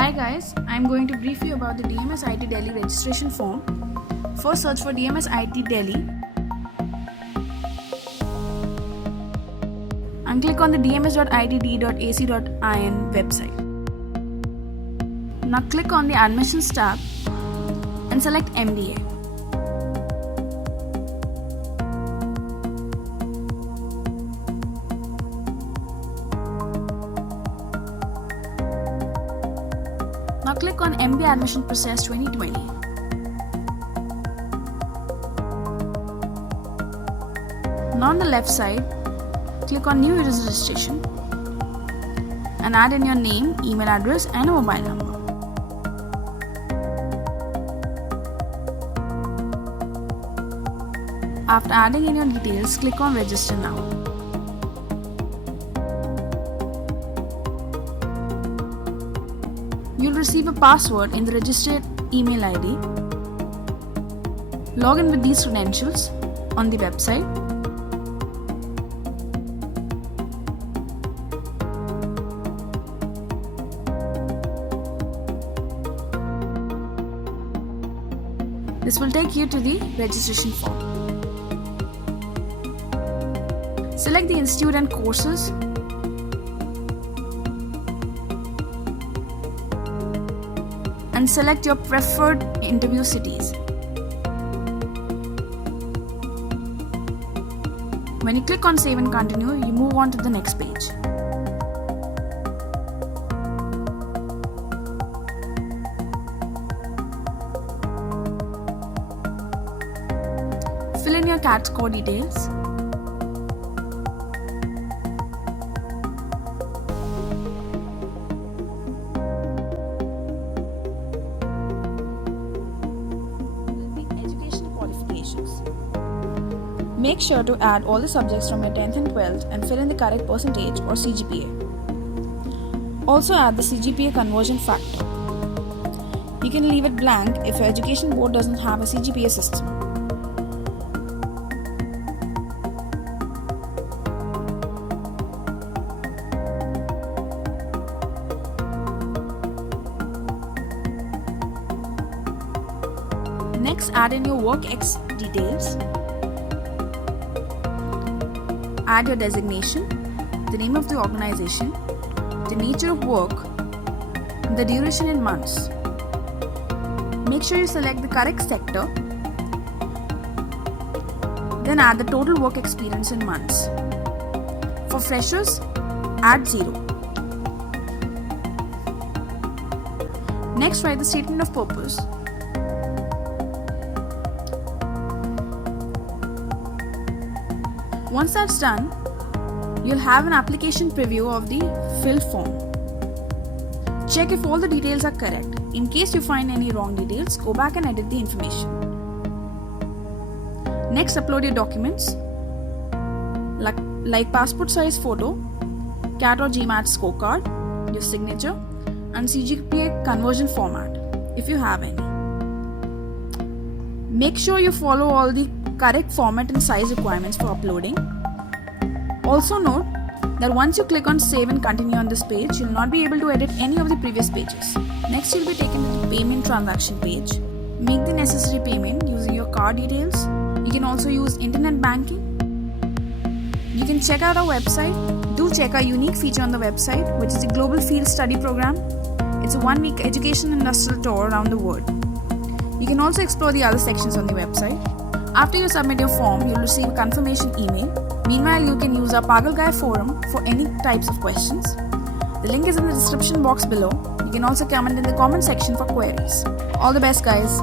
Hi guys, I'm going to brief you about the DMS IT Delhi registration form. First search for DMS IT Delhi and click on the dms.idd.ac.in website. Now click on the Admissions tab and select MBA. Now click on MBA Admission Process 2020. Now on the left side, click on New User Registration and add in your name, email address and a mobile number. After adding in your details, click on Register Now. You'll receive a password in the registered email ID. Log in with these credentials on the website. This will take you to the registration form. Select the institute and courses. And select your preferred interview cities. When you click on Save and Continue, you move on to the next page. Fill in your CAT score details. Make sure to add all the subjects from your 10th and 12th and fill in the correct percentage or CGPA. Also add the CGPA conversion factor. You can leave it blank if your education board doesn't have a CGPA system. Next, add in your work X details. Add your designation, the name of the organization, the nature of work, and the duration in months. Make sure you select the correct sector. Then add the total work experience in months. For freshers, add 0. Next, write the statement of purpose. Once that's done, you'll have an application preview of the filled form. Check if all the details are correct. In case you find any wrong details, go back and edit the information. Next, upload your documents like passport size photo, CAT or GMAT scorecard, your signature, and CGPA conversion format if you have any. Make sure you follow all the correct format and size requirements for uploading. Also note that once you click on Save and Continue on this page, you'll not be able to edit any of the previous pages. Next, you'll be taken to the payment transaction page. Make the necessary payment using your card details. You can also use internet banking. You can check out our website. Do check our unique feature on the website, which is the Global Field Study Program. It's a 1-week education industrial tour around the world. You can also explore the other sections on the website. After you submit your form, you'll receive a confirmation email. Meanwhile, you can use our Pagal Guy forum for any types of questions. The link is in the description box below. You can also comment in the comment section for queries. All the best, guys.